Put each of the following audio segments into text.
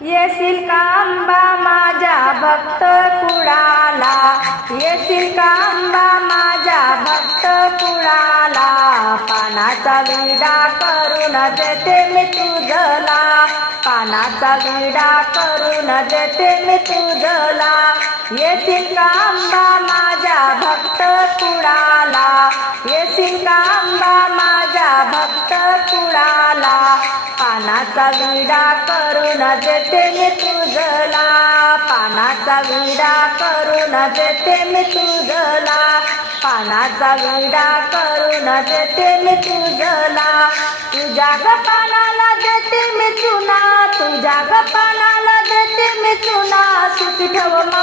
येशील कांबा माझ्या भक्त कुळाला. येशील कांबा माझ्या भक्त कुळाला. पानाचा विडा करून देते मी तुझला. पानाचा विडा करून देते मी तुझला. येशील कांबा माझ्या भक्त कुळाला. येशील कांबा माझ्या भक्त कुळाला. पानाचा विडा करून देते मी तुझला. पानाचा विडा करून देते मी तुझला. पानाचा विडा करून देते मी तुझला. तुझ्या ग पानाला देते मी चुना. तुझ्या ग पानाला देते मी चुना. सुखी ठेव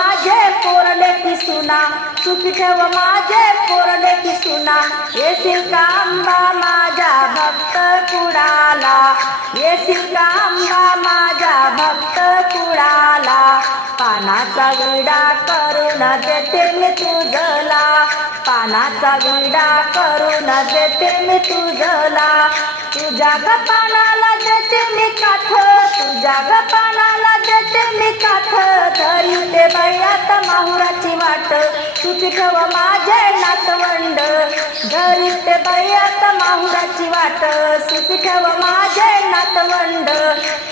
सुना सुखी ठेव माझे पोरले की सुना. येशील कांबा माझ्या भक्त कुडाला येशील कांबा माझ्या भक्त कुडाला पानाचा विडा करून देते मी तुझला. पानाचा विडा करून देते मी तुझला. तुझ्या पानाला वाट सुखी माझे नातवंड घरी ते बयात माहुराची वाट. सुखी ठेव माझे नातवंड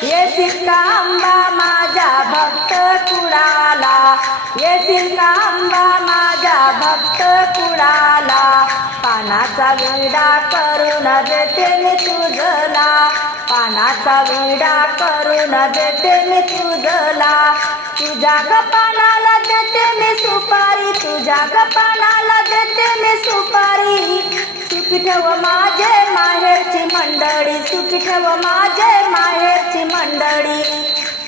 येशील का आंबा माझ्या भक्त कुळाला? येशील का आंबा माझ्या भक्त कुळाला? पानाचा विडा करून देते मी तुझला. पानाचा विडा करून देते मी तुझला. तुझ्या ग तुझ्या पानाला देते मी सुपारी. सुखी ठेव माझे माहेरची मंडळी. सुखी ठेव माझे माहेरची मंडळी.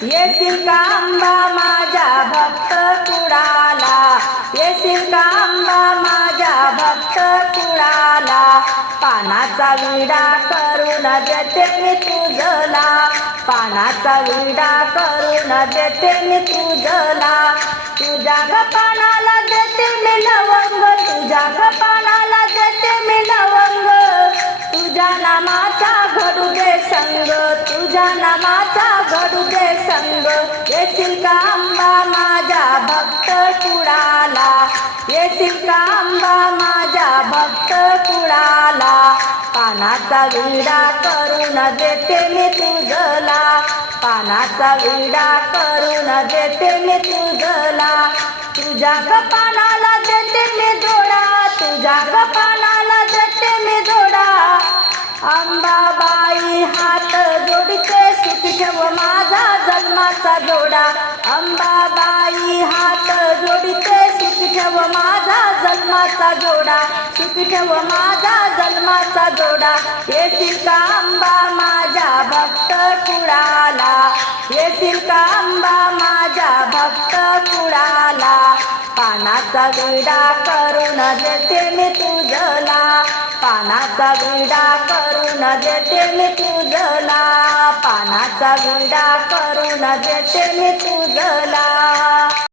येशील कांबा माझ्या भक्त कुडाला येशील कांबा माझ्या भक्त कुडाला पानाचा विडा करून देते मी तुझला. पानाचा विडा करून देते मी तुझला. तुझ्या ग पानाला नामाचा घडू दे संग. येशील का आंबा माझ्या भक्त कुडाला येशील का आंबा माझ्या भक्त कुडाला पानाचा विडा करून देते मी तुझला. पानाचा विडा करून देते मी तुझला. तुझ्या पानाला देते मी जोडा. तुझ्या पाना जन्माचा जोडा. अंबाबाई हात जोडीचे सुखी ठेव माझा जन्माचा जोडा. सुखी ठेव माझा जन्माचा जोडा. येशील का अंबा माझ्या भक्त कुडाला येशील का अंबा माझ्या भक्त कुडाला पानाचा विडा करून देते मी तुझला. पानाचा विडा करून देते मी तुझला हाचा गुंडा करून देते मी तुझला.